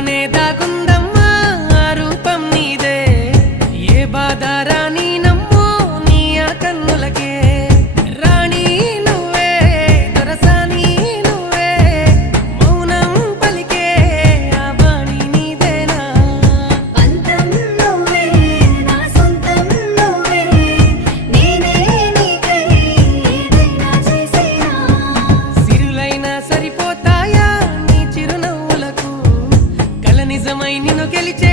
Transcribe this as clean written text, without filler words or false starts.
నాలోనే దాగుందమ్మా ఆ రూపం నీదే ఏ బాధ రాని నమ్మో నీ ఆ కన్నులకే రాణి నువ్వే దొరసాని నువ్వే మౌనం పలికే ఆ బాణి నీదేనా పంతం నువ్వే నా సొంతం నువ్వే నేనే నీకై ఏదైనా చేసేనా సిరులైనా సరిపోతాయా నీ చిరునవ్వులకు కల నిజమై నిన్ను గెలిచే